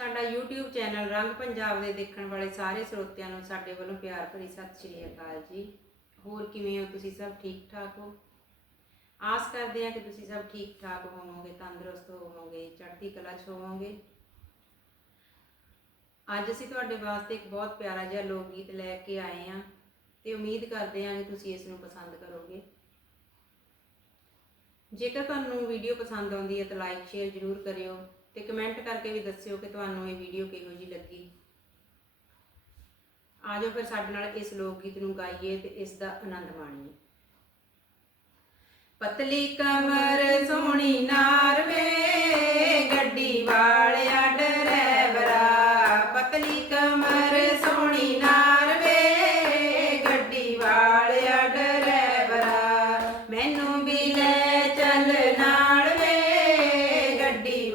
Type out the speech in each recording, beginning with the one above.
ਸਾਡਾ YouTube channel ਰੰਗ ਪੰਜਾਬ ਦੇ ਦੇਖਣ ਵਾਲੇ ਸਾਰੇ ਸਰੋਤਿਆਂ ਨੂੰ ਸਾਡੇ ਵੱਲੋਂ ਪਿਆਰ ਭਰੀ ਸਤਿ ਸ਼੍ਰੀ ਅਕਾਲ ਜੀ। ਹੋਰ ਕਿਵੇਂ ਹੋ ਤੁਸੀਂ ਸਭ ਠੀਕ ਠਾਕ ਹੋ? ਆਸ ਕਰਦੇ ਹਾਂ ਕਿ ਤੁਸੀਂ ਸਭ ਠੀਕ ਠਾਕ ਹੋਵੋਗੇ, ਤੰਦਰੁਸਤ ਹੋਵੋਗੇ, ਚੜ੍ਹਦੀ ਕਲਾ 'ਚ ਹੋਵੋਗੇ। ਅੱਜ ਅਸੀਂ ਤੁਹਾਡੇ ਵਾਸਤੇ ਇੱਕ ਬਹੁਤ ਪਿਆਰਾ ਜਿਹਾ ਲੋਕ ਗੀਤ ਲੈ ਕੇ ਆਏ ਹਾਂ ਤੇ ਉਮੀਦ ਕਰਦੇ ਹਾਂ ਕਿ ਤੁਸੀਂ ਇਸ ਨੂੰ ਪਸੰਦ ਕਰੋਗੇ। ਜੇਕਰ ਤੁਹਾਨੂੰ ਵੀਡੀਓ ਪਸੰਦ ਆਉਂਦੀ ਹੈ ਤਾਂ ਲਾਈਕ ਸ਼ੇਅਰ ਜ਼ਰੂਰ ਕਰਿਓ ਤੇ ਕਮੈਂਟ ਕਰਕੇ ਵੀ ਦੱਸਿਓ ਕਿ ਤੁਹਾਨੂੰ ਇਹ ਵੀਡੀਓ ਕਿਹੋ ਜਿਹੀ ਲੱਗੀ। ਆਜੋ ਫਿਰ ਸਾਡੇ ਨਾਲ ਇਸ ਲੋਕ ਗੀਤ ਨੂੰ ਗਾਈਏ ਤੇ ਇਸ ਦਾ ਆਨੰਦ ਮਾਣੀਏ। ਪਤਲੀ ਕਮਰ ਸੋਹਣੀ ਨਾਰ ਵੇ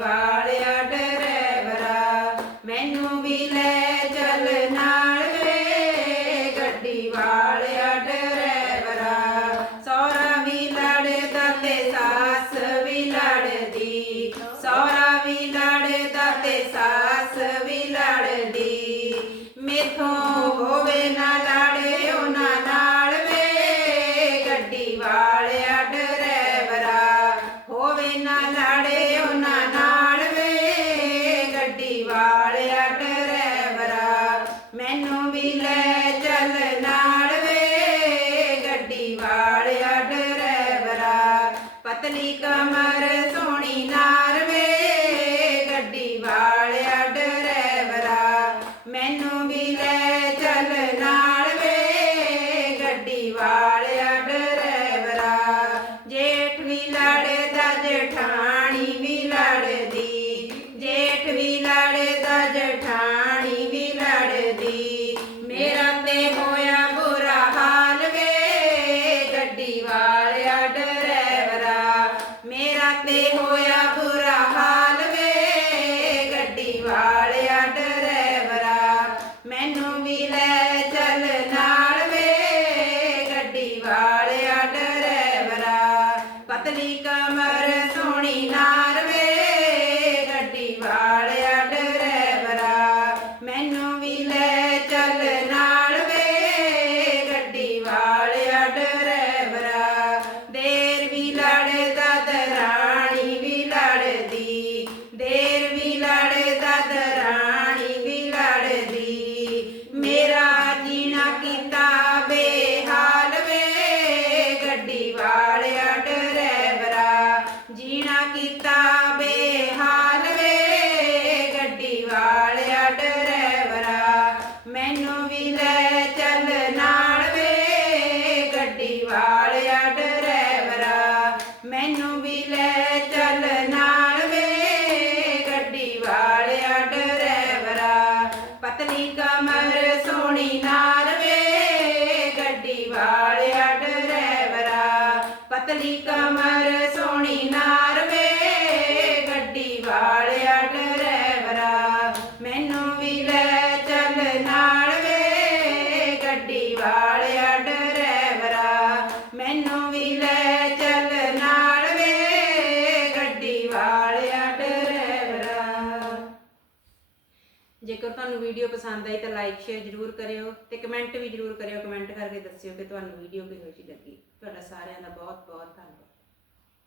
ਵਾਲਿਆ ਡਰੈਵਰਾ ਮੈਨੂੰ ਵੀ ਲੈ ਚੱਲ ਨਾਲ ਵੇ ਗੱਡੀ ਵਾਲਿਆ ਡਰੈਵਰਾ ਸੌਰਾ ਵੀ ਲੜਦਾ ਤੇ ਸਾਸ ਵੀ ਲੜਦੀ। ਸੌਰਾ ਵੀ ਜੀਣਾ ਕੀਤਾ ਬੇਹਾਲ ਵੇ ਗੱਡੀ ਵਾਲਿਆ ਡਰੈਵਰਾ ਮੈਨੂੰ ਵੀ ਲੈ ਚੱਲਣਾ ਤੁਹਾਨੂੰ ਵੀਡੀਓ ਪਸੰਦ ਆਈ ਤਾਂ ਲਾਈਕ ਸ਼ੇਅਰ ਜ਼ਰੂਰ ਕਰਿਓ ਤੇ ਕਮੈਂਟ ਵੀ ਜ਼ਰੂਰ ਕਰਿਓ ਕਮੈਂਟ ਕਰਕੇ ਦੱਸਿਓ ਕਿ ਤੁਹਾਨੂੰ ਵੀਡੀਓ ਕਿਹੋ ਜਿਹੀ ਲੱਗੀ। ਤੁਹਾਡਾ ਸਾਰਿਆਂ ਦਾ ਬਹੁਤ ਬਹੁਤ ਧੰਨਵਾਦ।